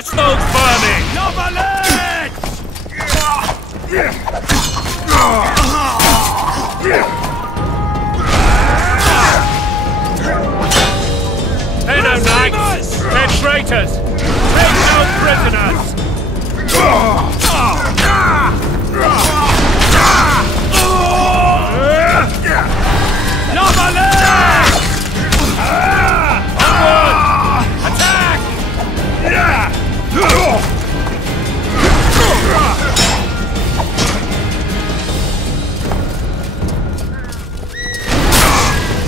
Crush those vermin! They're no knights! They're traitors! Take no prisoners! Onward! Attack!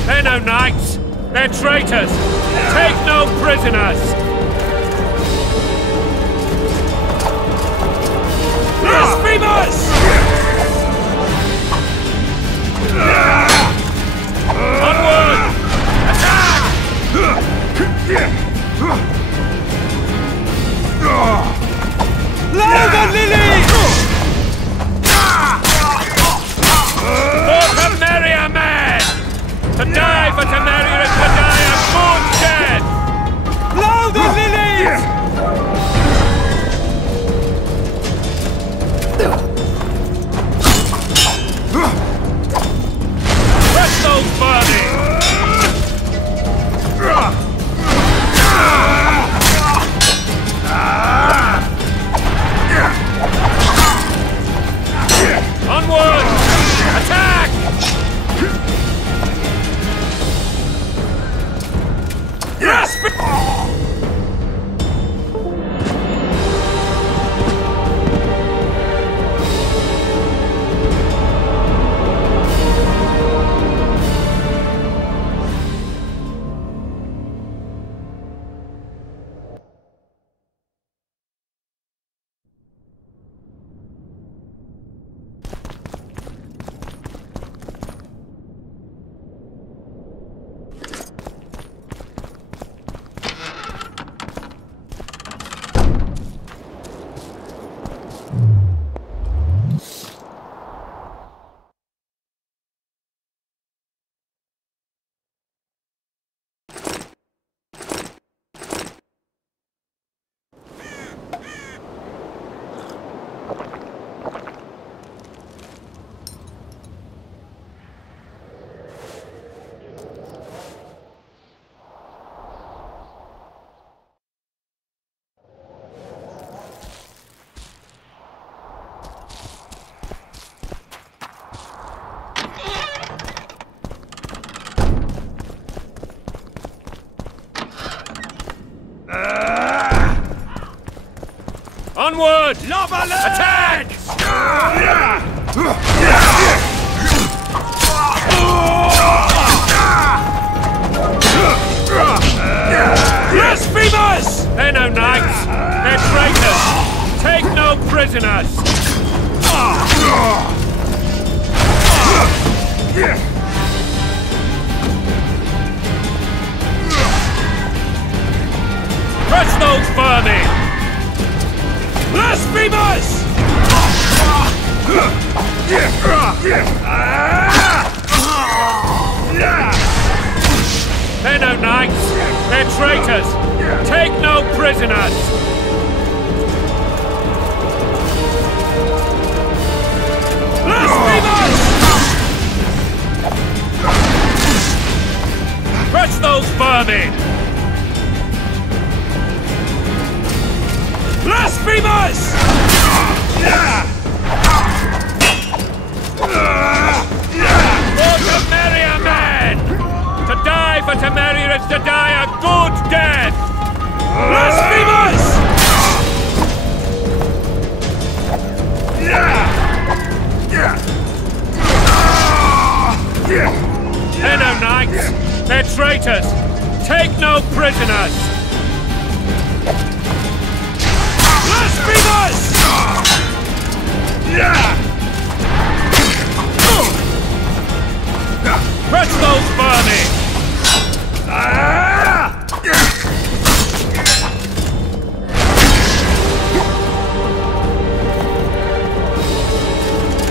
They're no knights! They're traitors! Take no prisoners! Blasphemers! Onward! Attack! Louder, Lily! For Temeria, man! To die for Temeria is to die a good death! Louder, Lilies! Crush those vermin! Onward! Attack! Yes! Onward! Attack! Blasphemers! They're no knights! They're traitors! Take no prisoners! Crush those vermin! Blasphemers! They're no knights! They're traitors! Take no prisoners! Blasphemers! Crush those vermin! Blasphemers! For Temeria, man! To die for Temeria is to die a good death! Blasphemers! They're no knights! They're traitors! Take no prisoners! Blasphemers! Crush those vermin!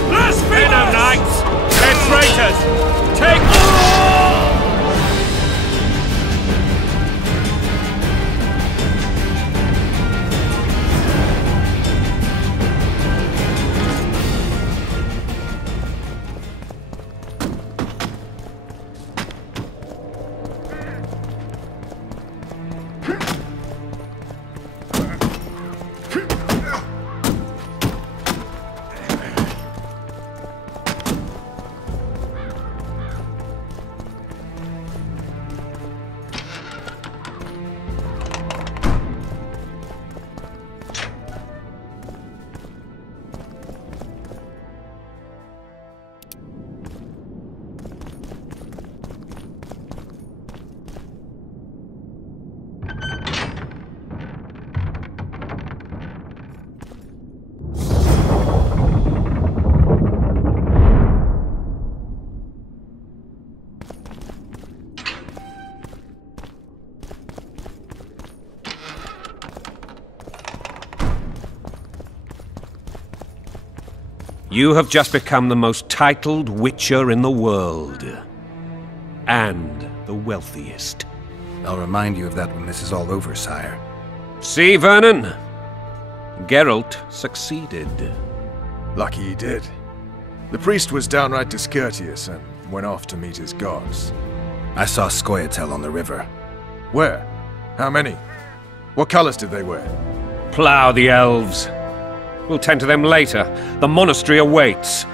Blasphemers! They're no knights! They're traitors! Take... You have just become the most titled Witcher in the world. And the wealthiest. I'll remind you of that when this is all over, sire. See, Vernon? Geralt succeeded. Lucky he did. The priest was downright discourteous and went off to meet his gods. I saw Scoia'tael on the river. Where? How many? What colors did they wear? Plough the elves. We'll tend to them later. The monastery awaits.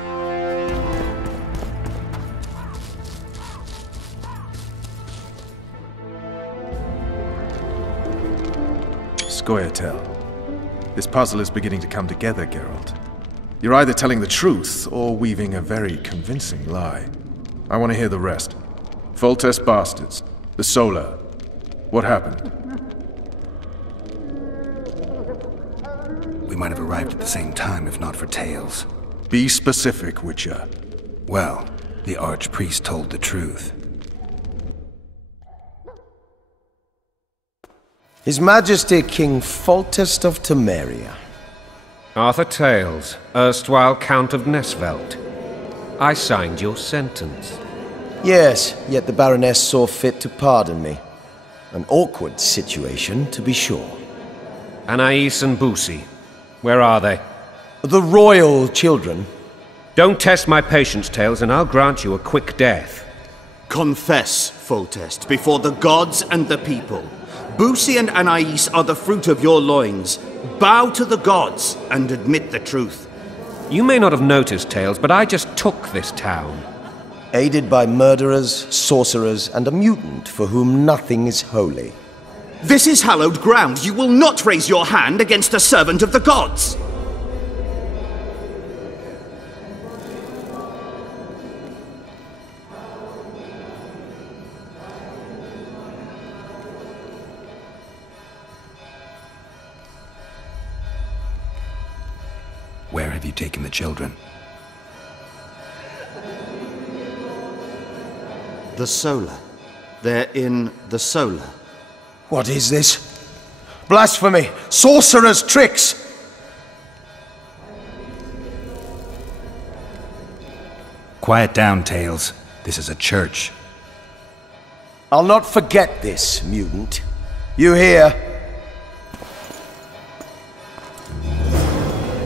Scoia'tael. This puzzle is beginning to come together, Geralt. You're either telling the truth or weaving a very convincing lie. I want to hear the rest. Foltest bastards. The Solar. What happened? We might have arrived at the same time if not for Tales. Be specific, Witcher. Well, the Archpriest told the truth. His Majesty King Foltest of Temeria. Arthur Tales, erstwhile Count of Nesvelt. I signed your sentence. Yes, yet the Baroness saw fit to pardon me. An awkward situation, to be sure. Anais and Boussy, where are they? The royal children. Don't test my patience, Tales, and I'll grant you a quick death. Confess, Foltest, before the gods and the people. Boussy and Anais are the fruit of your loins. Bow to the gods and admit the truth. You may not have noticed, Tales, but I just took this town. Aided by murderers, sorcerers, and a mutant for whom nothing is holy. This is hallowed ground. You will not raise your hand against a servant of the gods. Where have you taken the children? The Solar. They're in the Solar. What is this? Blasphemy! Sorcerer's tricks! Quiet down, Tales. This is a church. I'll not forget this, mutant. You hear?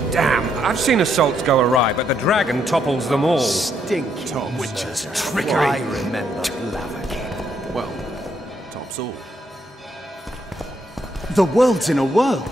Damn, I've seen assaults go awry, but the dragon topples them all. Stinky Witcher's trickery. I remember Blaviken. Well, tops all. The world's in a whirl.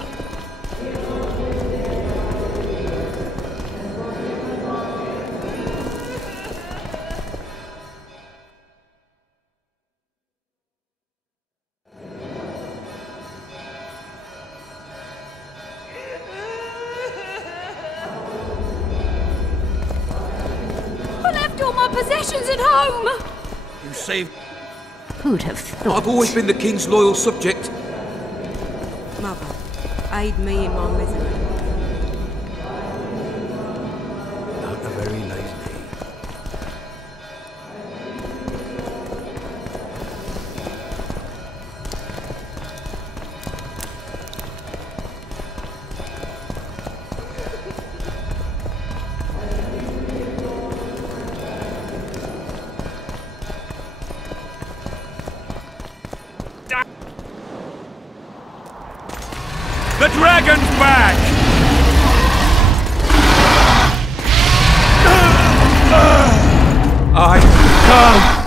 I left all my possessions at home. You saved... Who'd have thought? I've always been the king's loyal subject. Mother, aid me in my misery. Not a very nice name. The dragon's back! I can't!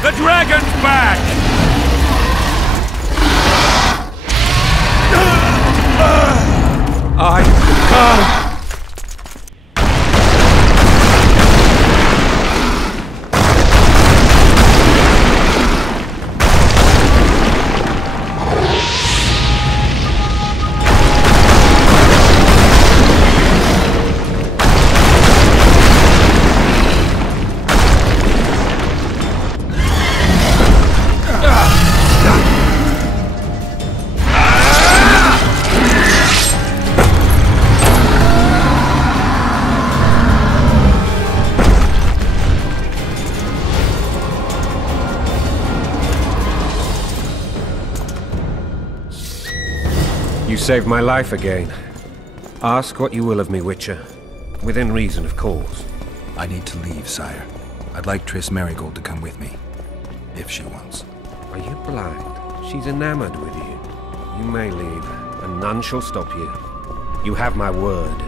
The dragon's back! I can't! saved my life again. Ask what you will of me, Witcher. Within reason, of course. I need to leave, sire. I'd like Triss Merigold to come with me, if she wants. Are you blind? She's enamored with you. You may leave, and none shall stop you. You have my word.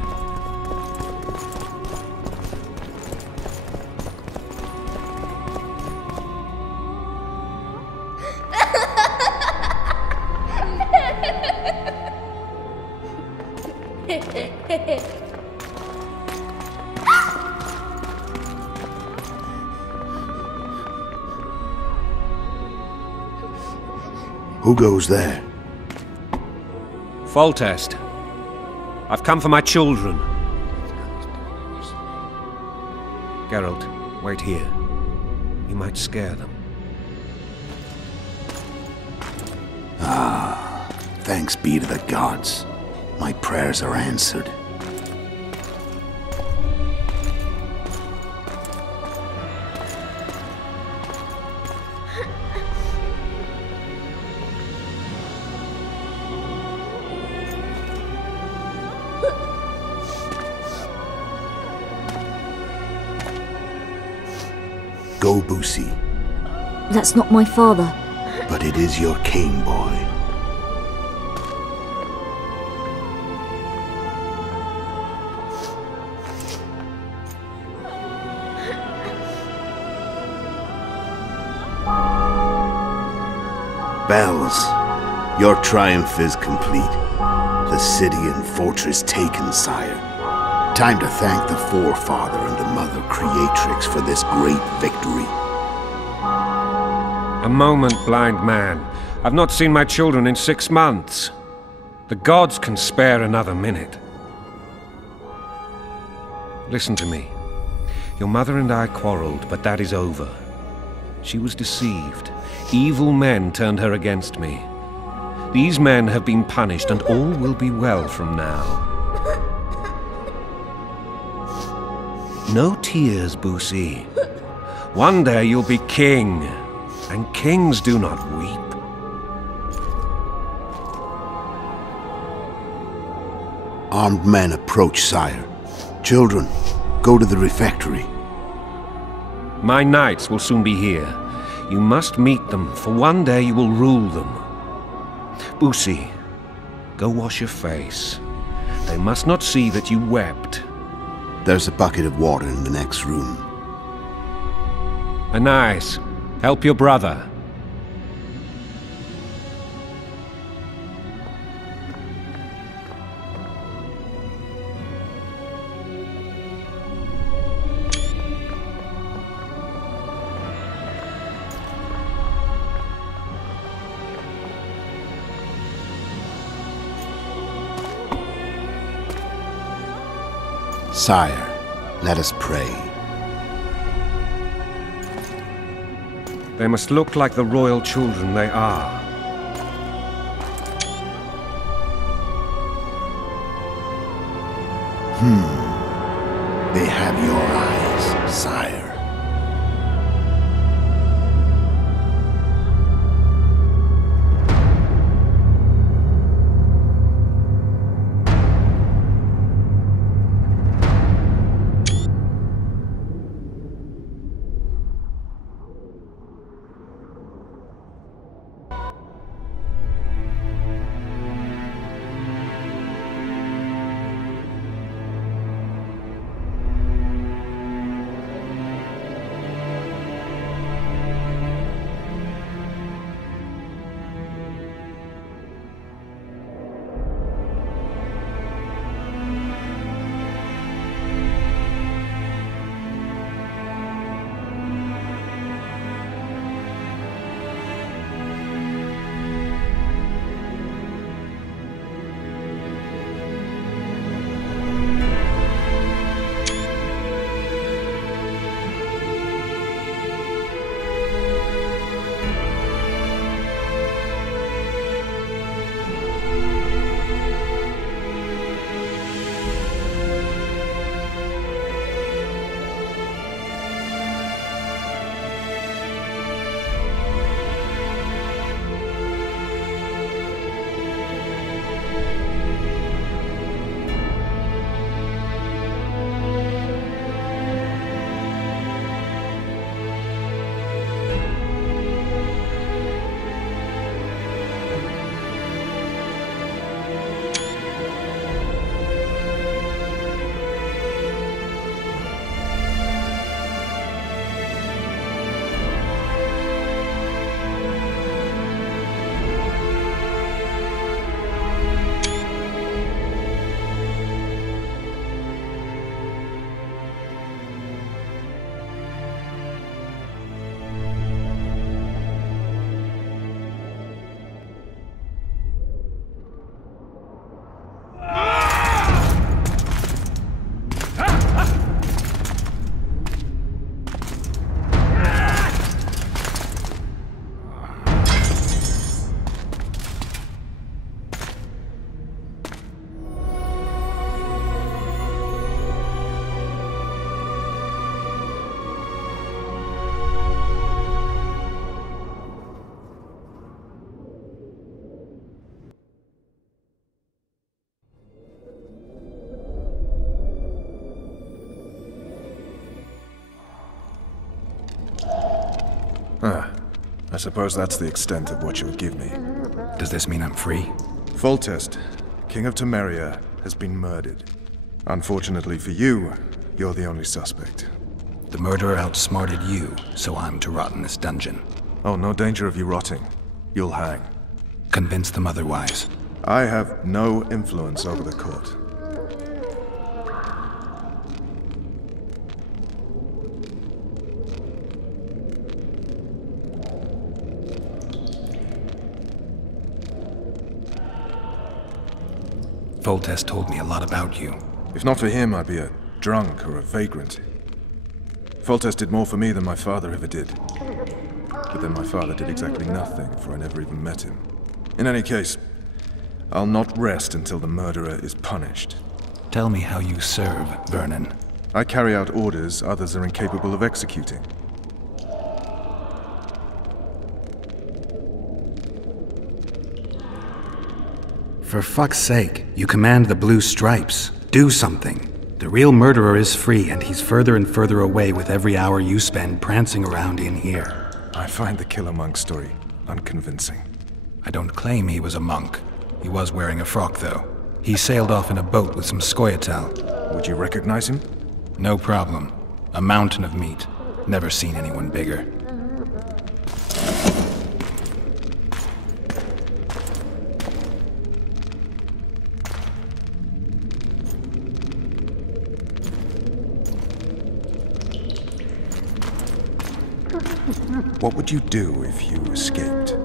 Who goes there? Foltest. I've come for my children. Geralt, wait here. You might scare them. Thanks be to the gods. My prayers are answered. Go, Boosie. That's not my father. But it is your king, boy. Bells, your triumph is complete. The city and fortress taken, sire. Time to thank the Forefather and the Mother Creatrix for this great victory. A moment, blind man. I've not seen my children in 6 months. The gods can spare another minute. Listen to me. Your mother and I quarreled, but that is over. She was deceived. Evil men turned her against me. These men have been punished, and all will be well from now. No tears, Boosie. One day you'll be king, and kings do not weep. Armed men approach, sire. Children, go to the refectory. My knights will soon be here. You must meet them, for one day you will rule them. Boosie, go wash your face. They must not see that you wept. There's a bucket of water in the next room. Anais, help your brother. Sire, let us pray. They must look like the royal children they are. They have your eyes, sire. I suppose that's the extent of what you'll give me. Does this mean I'm free? Foltest, King of Temeria, has been murdered. Unfortunately for you, you're the only suspect. The murderer outsmarted you, so I'm to rot in this dungeon. Oh, no danger of you rotting. You'll hang. Convince them otherwise. I have no influence over the court. Foltest told me a lot about you. If not for him, I'd be a drunk or a vagrant. Foltest did more for me than my father ever did. But then my father did exactly nothing, for I never even met him. In any case, I'll not rest until the murderer is punished. Tell me how you serve, Vernon. I carry out orders others are incapable of executing. For fuck's sake, you command the Blue Stripes. Do something. The real murderer is free, and he's further and further away with every hour you spend prancing around in here. I find the Killer Monk story unconvincing. I don't claim he was a monk. He was wearing a frock, though. He sailed off in a boat with some Scoia'tael. Would you recognize him? No problem. A mountain of meat. Never seen anyone bigger. What would you do if you escaped?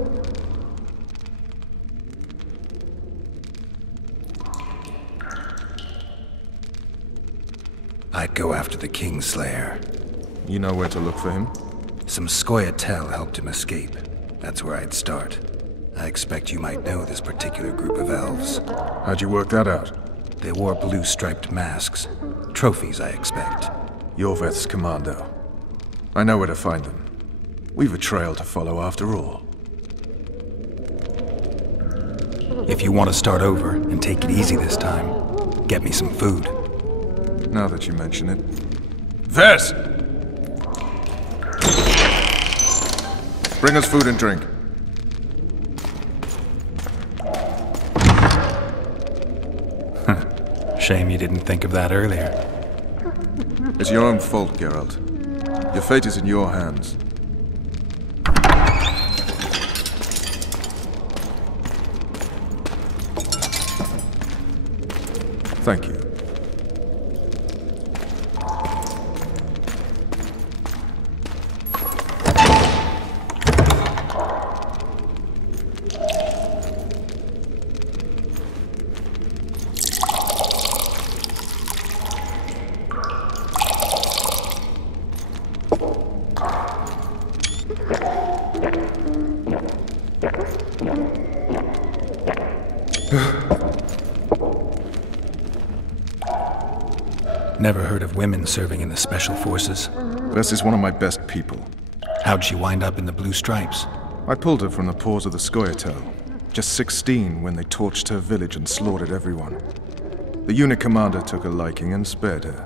I'd go after the Kingslayer. You know where to look for him? Some Scoia'tael helped him escape. That's where I'd start. I expect you might know this particular group of elves. How'd you work that out? They wore blue-striped masks. Trophies, I expect. Yorveth's commando. I know where to find them. We've a trail to follow after all. If you want to start over and take it easy this time, get me some food. Now that you mention it. Vers! Bring us food and drink. Shame you didn't think of that earlier. It's your own fault, Geralt. Your fate is in your hands. Thank you. Never heard of women serving in the Special Forces. Bess is one of my best people. How'd she wind up in the Blue Stripes? I pulled her from the paws of the Scoia'tael. Just 16 when they torched her village and slaughtered everyone. The unit commander took a liking and spared her.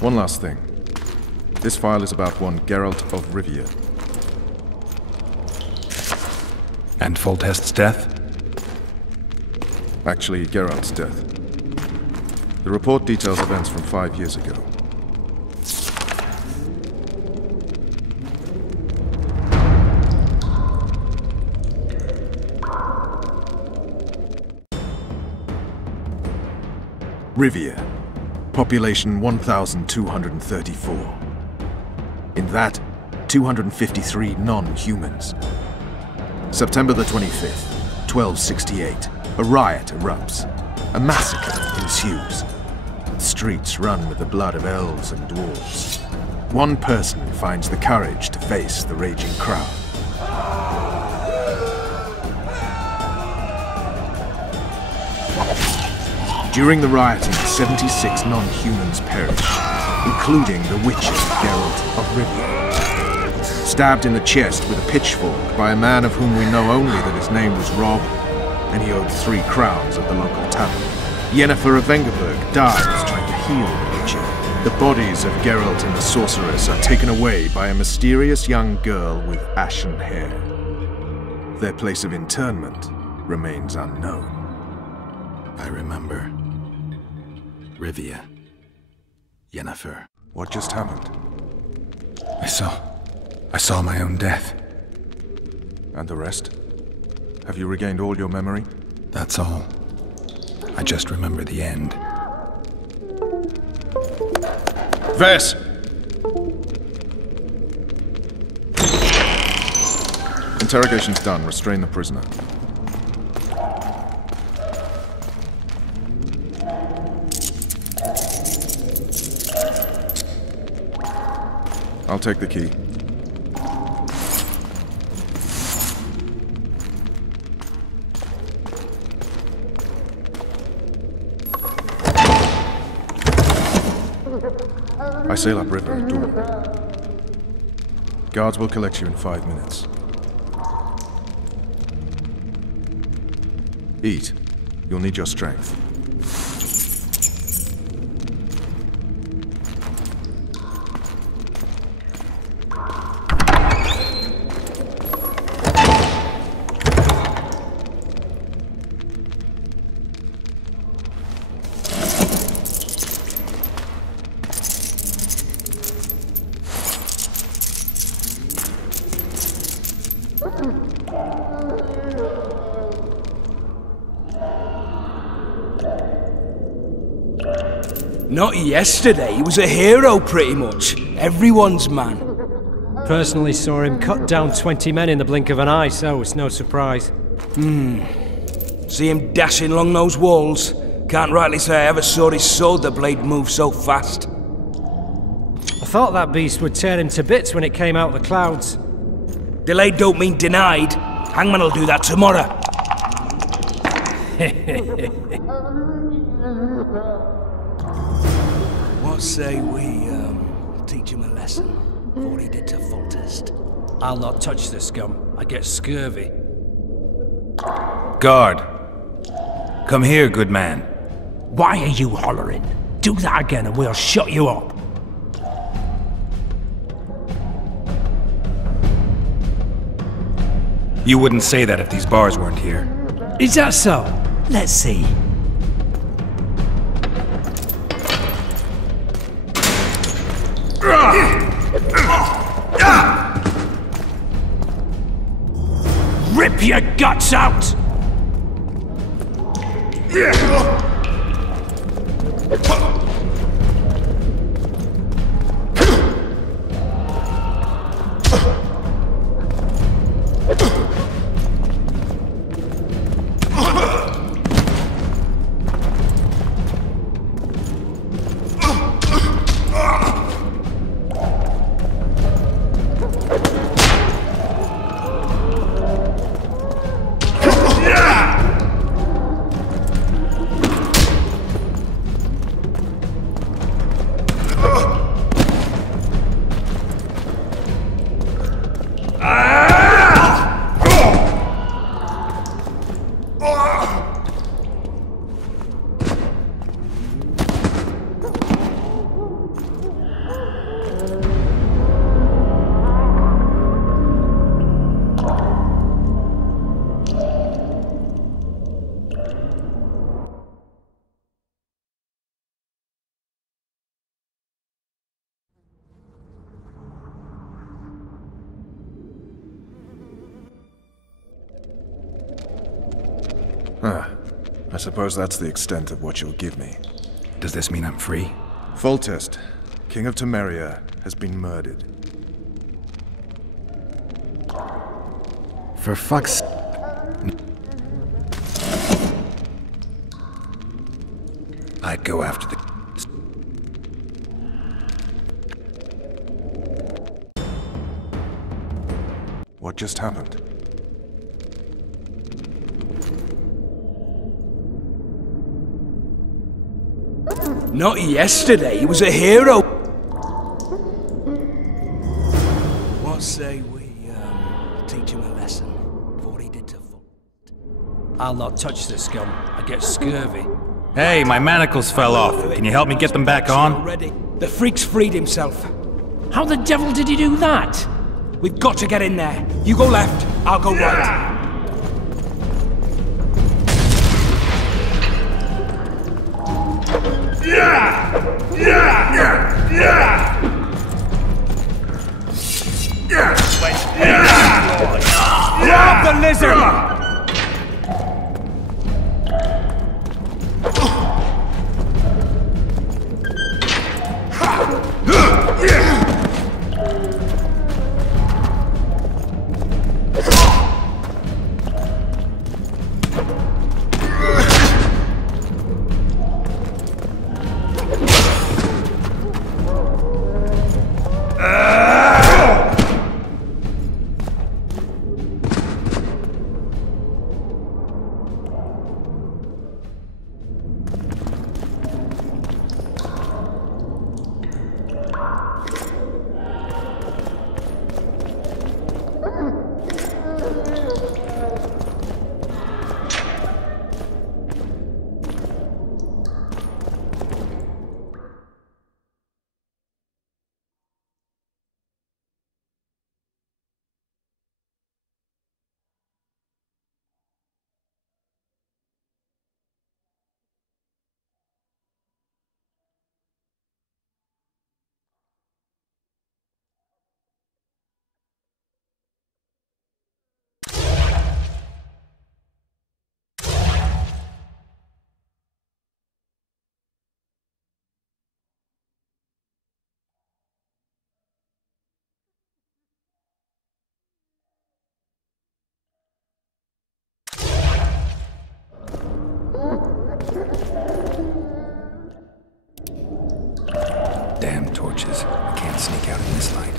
One last thing. This file is about one Geralt of Rivia. And Foltest's death? Actually, Geralt's death. The report details events from 5 years ago. Rivia. Population 1,234. In that, 253 non-humans. September the 25th, 1268. A riot erupts. A massacre ensues. The streets run with the blood of elves and dwarves. One person finds the courage to face the raging crowd. During the rioting, 76 non-humans perished, including the witcher Geralt of Rivia. Stabbed in the chest with a pitchfork by a man of whom we know only that his name was Rob, and he owed 3 crowns at the local tavern. Yennefer of Vengerberg dies trying to heal the witcher, The bodies of Geralt and the sorceress are taken away by a mysterious young girl with ashen hair. Their place of internment remains unknown. I remember. Rivia. Yennefer. What just happened? I saw my own death. And the rest? Have you regained all your memory? That's all. I just remember the end. Ves! Interrogation's done. Restrain the prisoner. I'll take the key. I sail upriver at dawn. Guards will collect you in 5 minutes. Eat. You'll need your strength. Not yesterday, he was a hero pretty much. Everyone's man. Personally saw him cut down 20 men in the blink of an eye, so it's no surprise. See him dashing along those walls. Can't rightly say I ever saw his sword the blade move so fast. I thought that beast would tear him to bits when it came out of the clouds. Delayed don't mean denied. Hangman will do that tomorrow. What say we, teach him a lesson? What he did to Foltest. I'll not touch the scum. I get scurvy. Guard! Come here, good man. Why are you hollering? Do that again and we'll shut you up. You wouldn't say that if these bars weren't here. Is that so? Let's see. Rip your guts out! I suppose that's the extent of what you'll give me. Does this mean I'm free? Foltest, King of Temeria, has been murdered. For fuck's... I'd go after the... What just happened? Not yesterday, he was a hero. What say we, teach him a lesson for what he did to Foltest? I'll not touch the scum. I get scurvy. Hey, my manacles fell off. Can you help me get them back on? The freak's freed himself. How the devil did he do that? We've got to get in there. You go left, I'll go right. Grab the lizard! Damn torches. I can't sneak out in this light.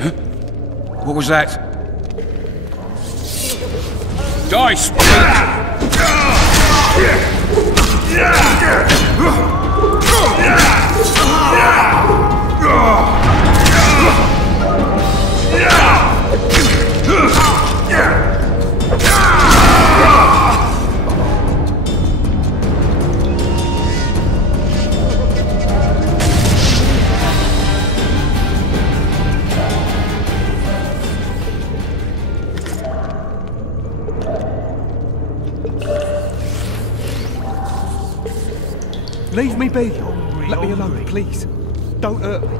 Huh? What was that? Dice! Leave me be. Let me alone, please. Don't hurt me.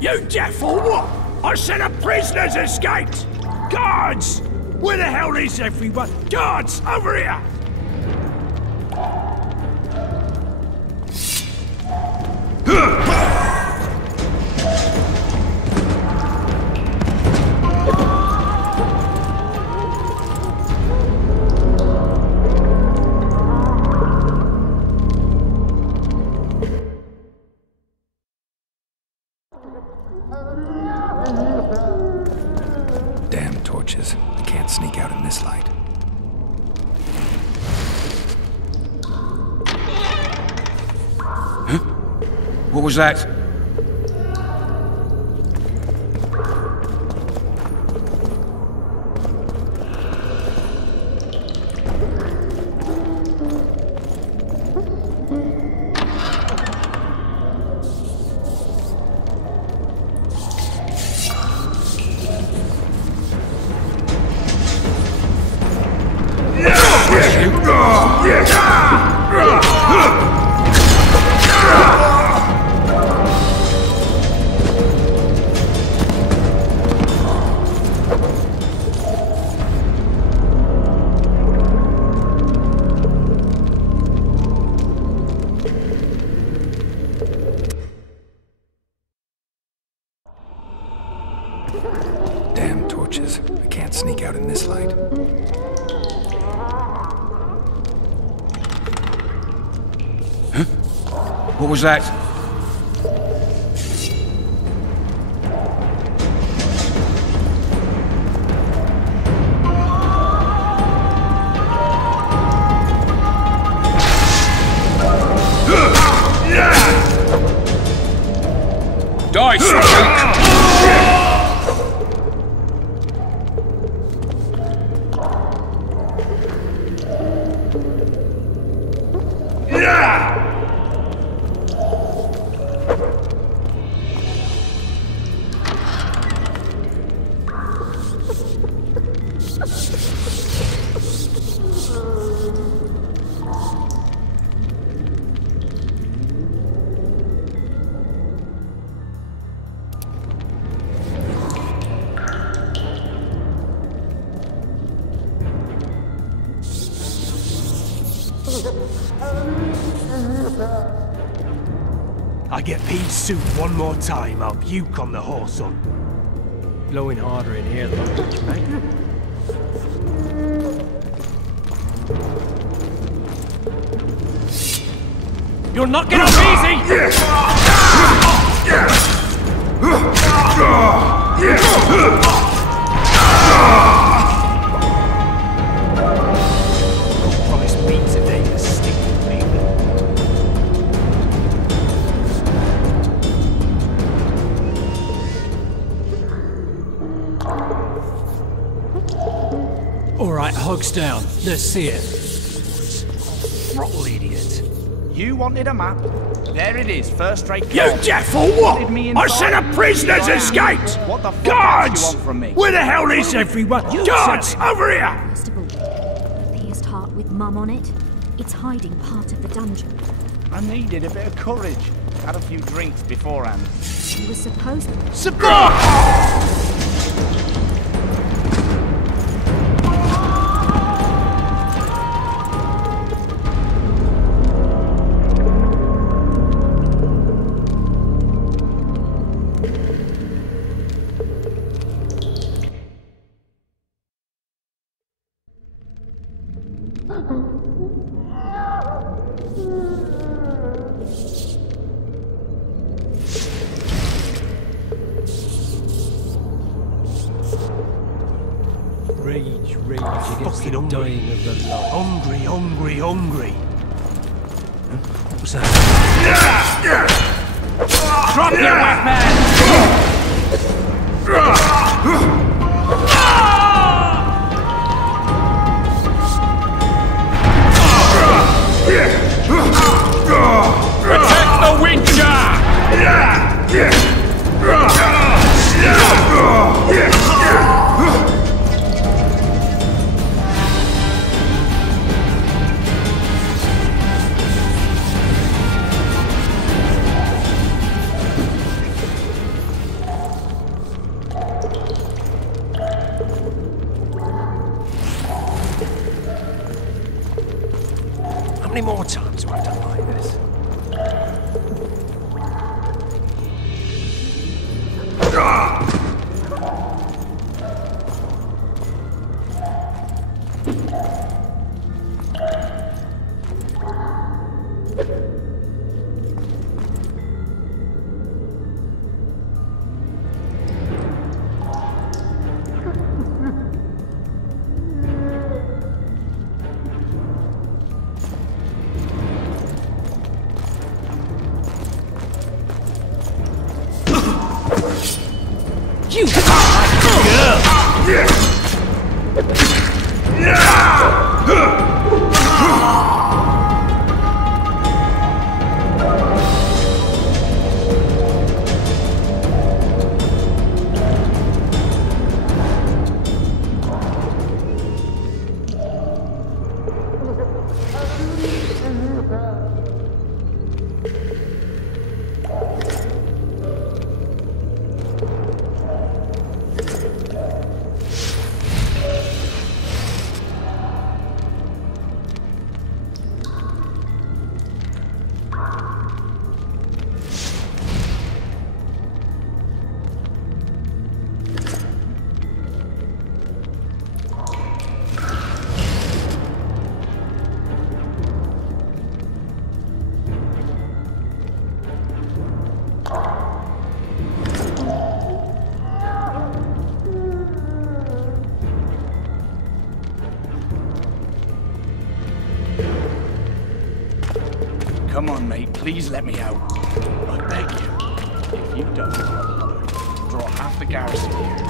You deaf or what? I said a prisoner's escaped! Guards! Where the hell is everyone? Guards, over here! Damn torches. I can't sneak out in this light. Huh? What was that? Damn torches. I can't sneak out in this light. Huh? What was that? Die, snake! I get Pete's suit one more time, I'll puke on the horse on. Blowing harder in here than mate. You're not getting off easy! Promise me today to stick with me. Alright, hogs down. Let's see it. Throttle idiot. You wanted a map. There it is, first rate. You deaf or what? I said a prisoner's escaped! What the fuck Guards! else you want from me? Where the hell is everyone? Guards, over here! Constable, pierced heart with Mum on it. It's hiding part of the dungeon. I needed a bit of courage. Had a few drinks beforehand. You were supposed to... Support! Rage against Fucking the hungry. dying of the light. Hungry. What's that? Drop your Protect the Wincher! How many more times have I done like this? You Come on, mate. Please let me out. I beg you. If you don't, I'll draw half the garrison here.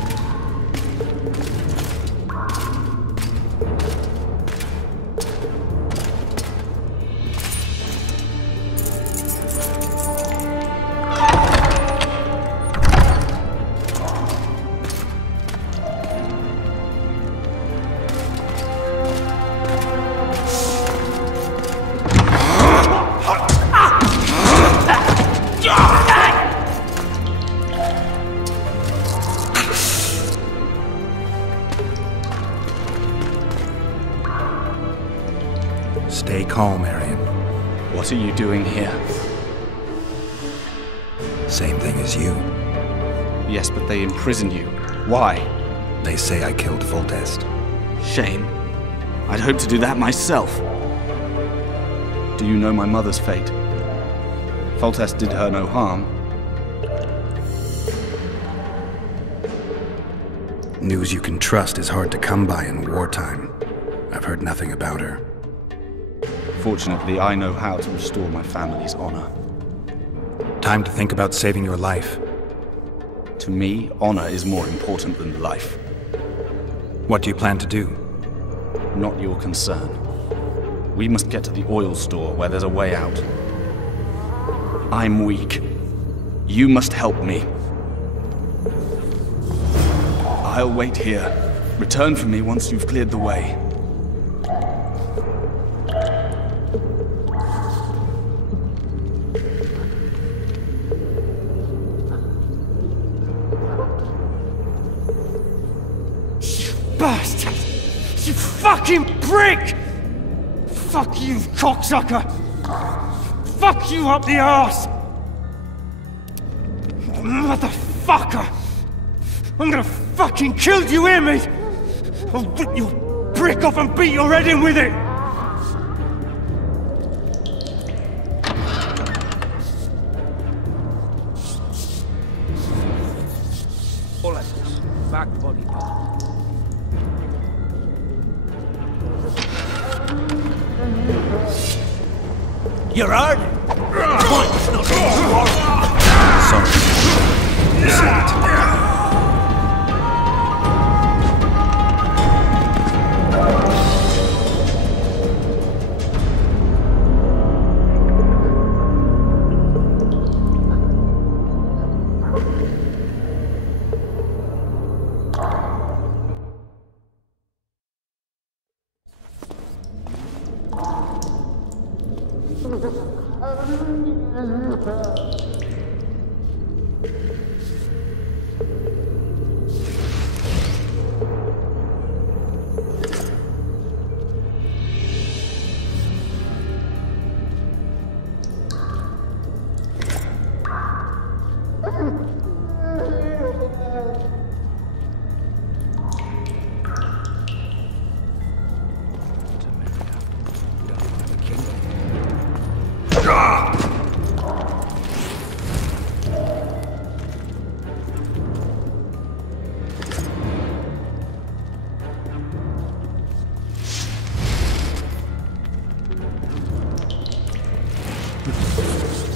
Stay calm, Arian. What are you doing here? Same thing as you. Yes, but they imprisoned you. Why? They say I killed Foltest. Shame. I'd hoped to do that myself. Do you know my mother's fate? Foltest did her no harm. News you can trust is hard to come by in wartime. I've heard nothing about her. Fortunately, I know how to restore my family's honor. Time to think about saving your life. To me, honor is more important than life. What do you plan to do? Not your concern. We must get to the oil store where there's a way out. I'm weak. You must help me. I'll wait here. Return for me once you've cleared the way. Bastard! You fucking prick! Fuck you, cocksucker! Fuck you up the arse! Motherfucker! I'm gonna fucking kill you, hear me? I'll rip your brick off and beat your head in with it! All levels. Back body part. You're hard?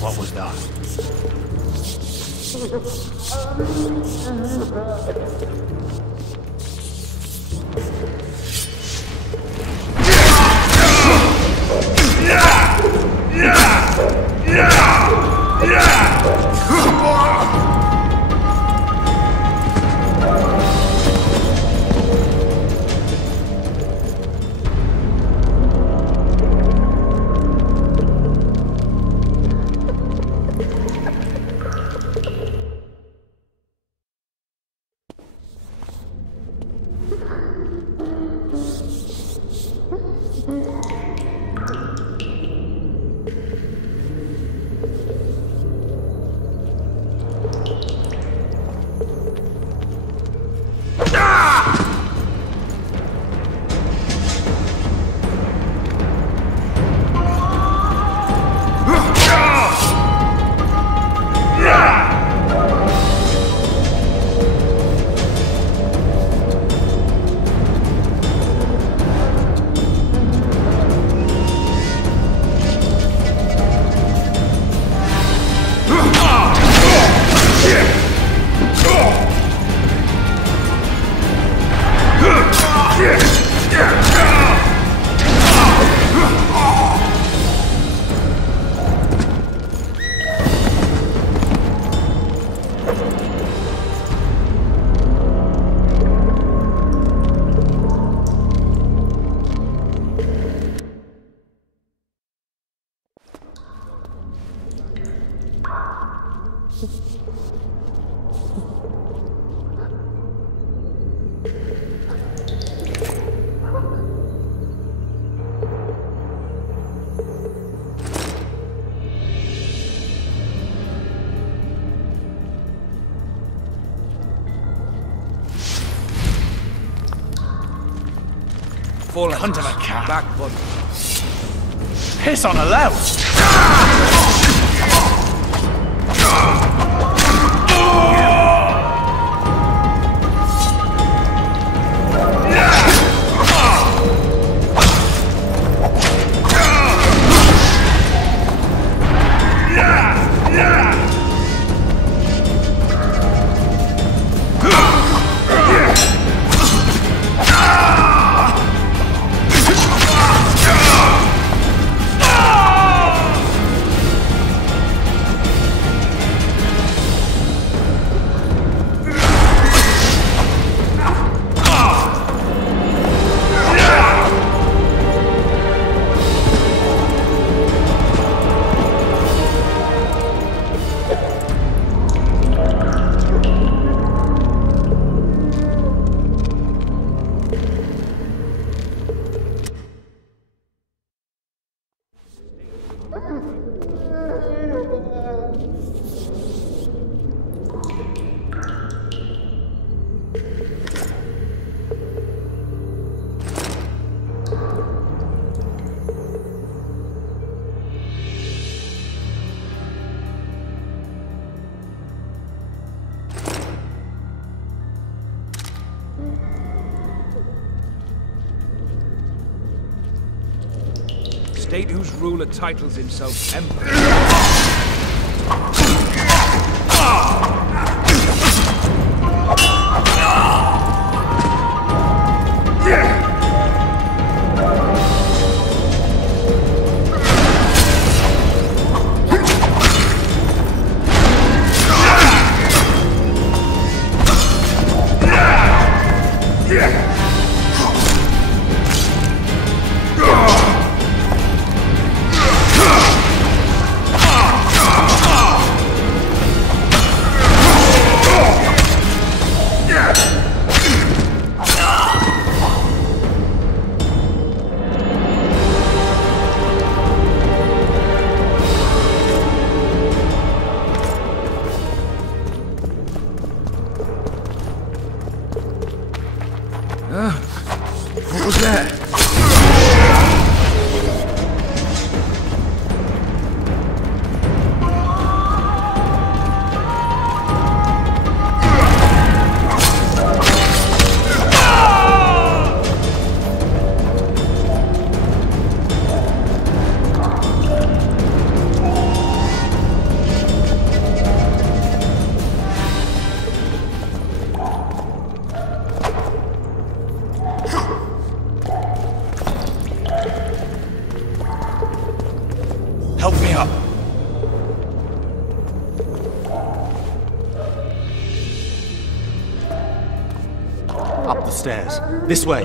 What was that? Fallen. Cunt of a cat. Back, bud. Piss on a louse! State whose ruler titles himself Emperor. What was that? Help me up. Up the stairs. This way.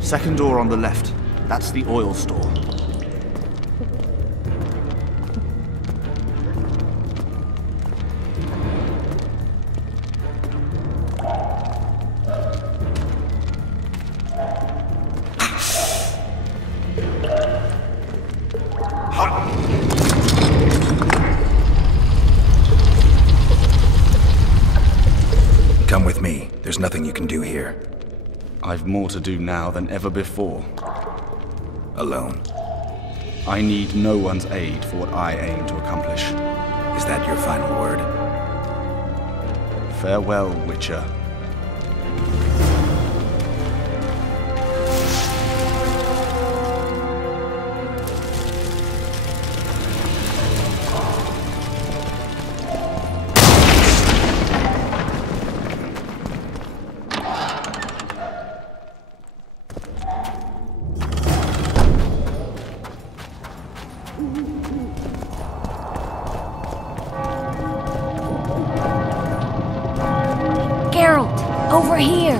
Second door on the left. That's the oil store. Come with me. There's nothing you can do here. I've more to do now than ever before. Alone. I need no one's aid for what I aim to accomplish. Is that your final word? Farewell, Witcher. Geralt! Over here!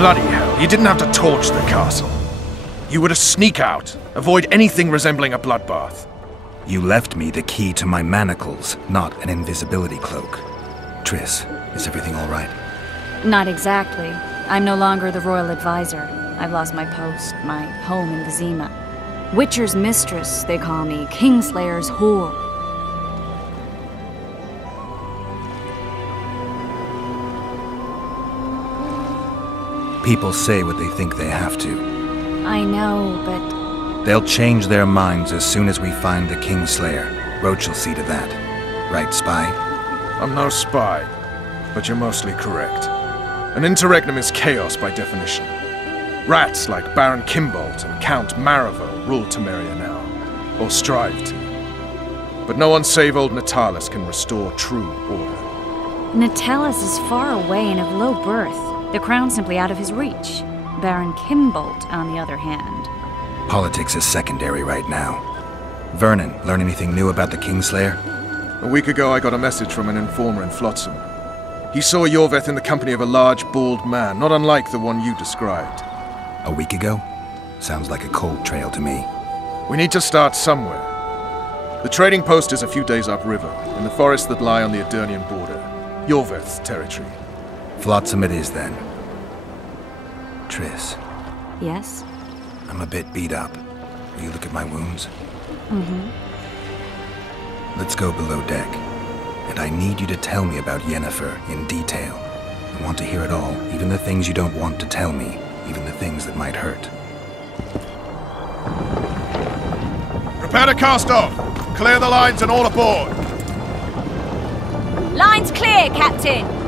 Bloody hell, you didn't have to torch the castle. You were to sneak out, avoid anything resembling a bloodbath. You left me the key to my manacles, not an invisibility cloak. Triss, is everything all right? Not exactly. I'm no longer the royal advisor. I've lost my post, my home in Vizima. Witcher's mistress, they call me. Kingslayer's whore. People say what they think they have to. I know, but... They'll change their minds as soon as we find the Kingslayer. Roach will see to that. Right, Spy? I'm no spy, but you're mostly correct. An interregnum is chaos by definition. Rats like Baron Kimbolt and Count Maravel rule Temeria now, or strive to. But no one save old Natalis can restore true order. Natalis is far away and of low birth. The crown's simply out of his reach. Baron Kimbolt, on the other hand. Politics is secondary right now. Vernon, learn anything new about the Kingslayer? A week ago I got a message from an informer in Flotsam. He saw Yorveth in the company of a large, bald man, not unlike the one you described. A week ago? Sounds like a cold trail to me. We need to start somewhere. The trading post is a few days upriver, in the forests that lie on the Aedirnian border. Yorveth's territory. Flotsam it is, then. Triss. Yes? I'm a bit beat up. Will you look at my wounds? Mm-hmm. Let's go below deck. And I need you to tell me about Yennefer in detail. I want to hear it all, even the things you don't want to tell me, even the things that might hurt. Prepare to cast off! Clear the lines and all aboard! Lines clear, Captain!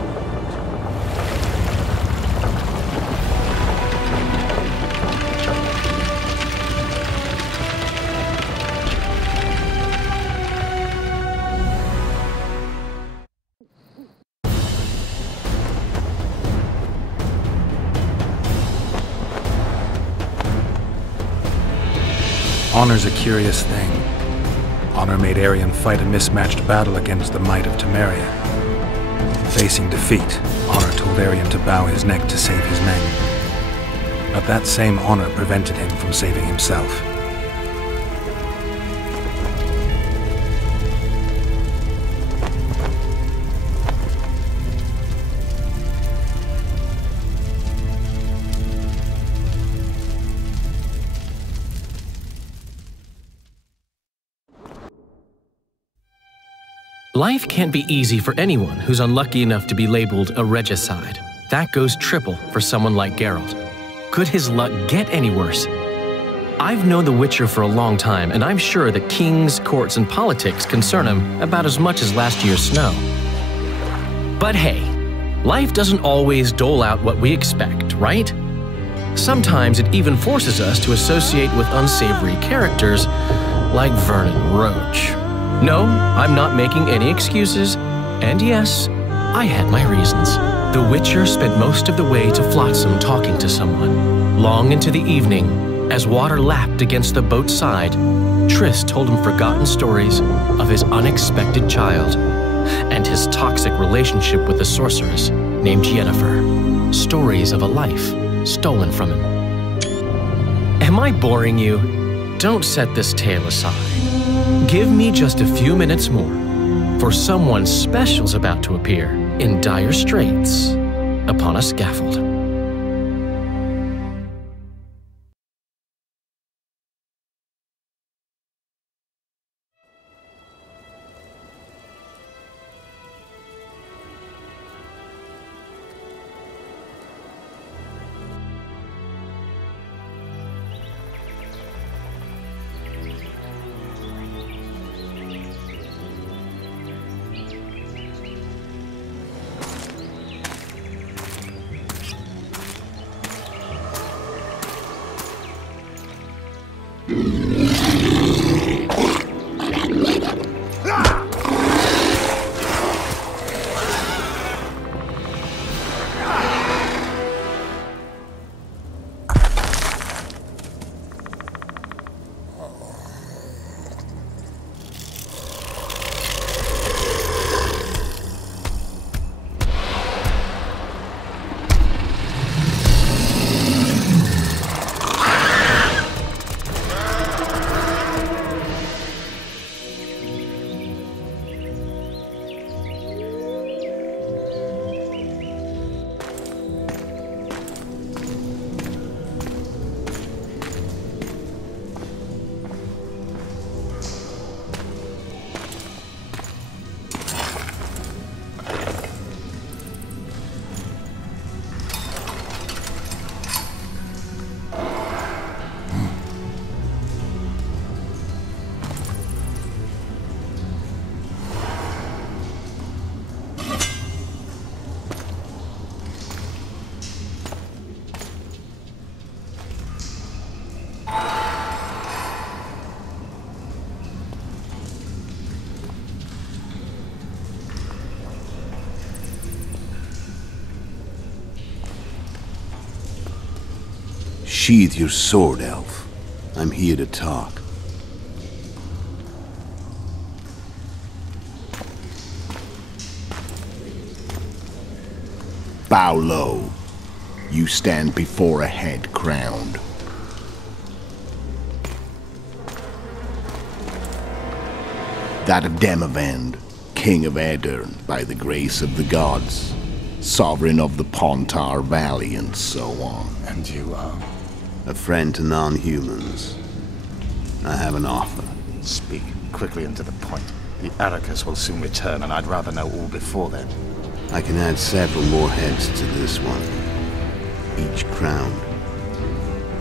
Honor's a curious thing. Honor made Arion fight a mismatched battle against the might of Temeria. Facing defeat, Honor told Arion to bow his neck to save his men. But that same honor prevented him from saving himself. Life can't be easy for anyone who's unlucky enough to be labeled a regicide. That goes triple for someone like Geralt. Could his luck get any worse? I've known the Witcher for a long time, and I'm sure that kings, courts, and politics concern him about as much as last year's snow. But hey, life doesn't always dole out what we expect, right? Sometimes it even forces us to associate with unsavory characters like Vernon Roach. No, I'm not making any excuses, and yes, I had my reasons. The Witcher spent most of the way to Flotsam talking to someone. Long into the evening, as water lapped against the boat's side, Triss told him forgotten stories of his unexpected child and his toxic relationship with a sorceress named Yennefer. Stories of a life stolen from him. Am I boring you? Don't set this tale aside. Give me just a few minutes more, for someone special's about to appear in dire straits upon a scaffold. Sheathe your sword, Elf. I'm here to talk. Bow low. You stand before a head crowned. That of Demavend, King of Aedirn, by the grace of the gods, sovereign of the Pontar Valley, and so on. And you are? A friend to non-humans. I have an offer. Speak quickly and to the point. The Arrakis will soon return, and I'd rather know all before then. I can add several more heads to this one. Each crowned.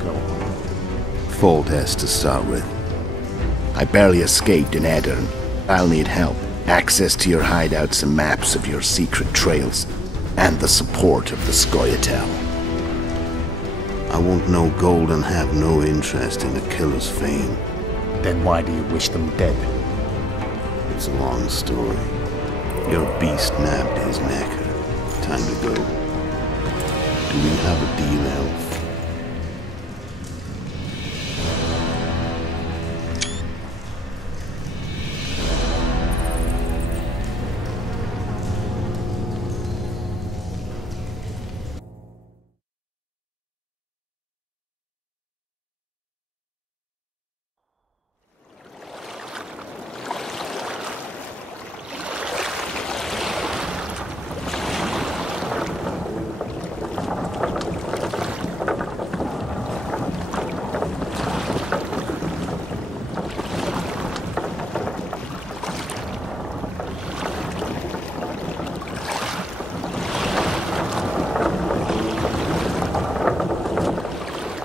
Go on. Foltest to start with. I barely escaped in Aedirn. I'll need help. Access to your hideouts and maps of your secret trails. And the support of the Scoia'tael. I want no gold and have no interest in the killer's fame. Then why do you wish them dead? It's a long story. Your beast nabbed his necker. Time to go. Do we have a deal, Elf?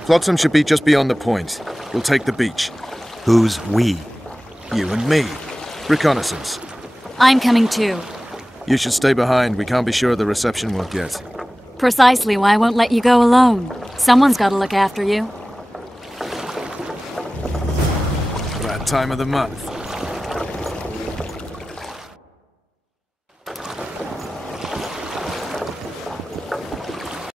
Flotsam should be just beyond the point. We'll take the beach. Who's we? You and me. Reconnaissance. I'm coming too. You should stay behind. We can't be sure of the reception we'll get. Precisely why I won't let you go alone. Someone's got to look after you. Bad time of the month.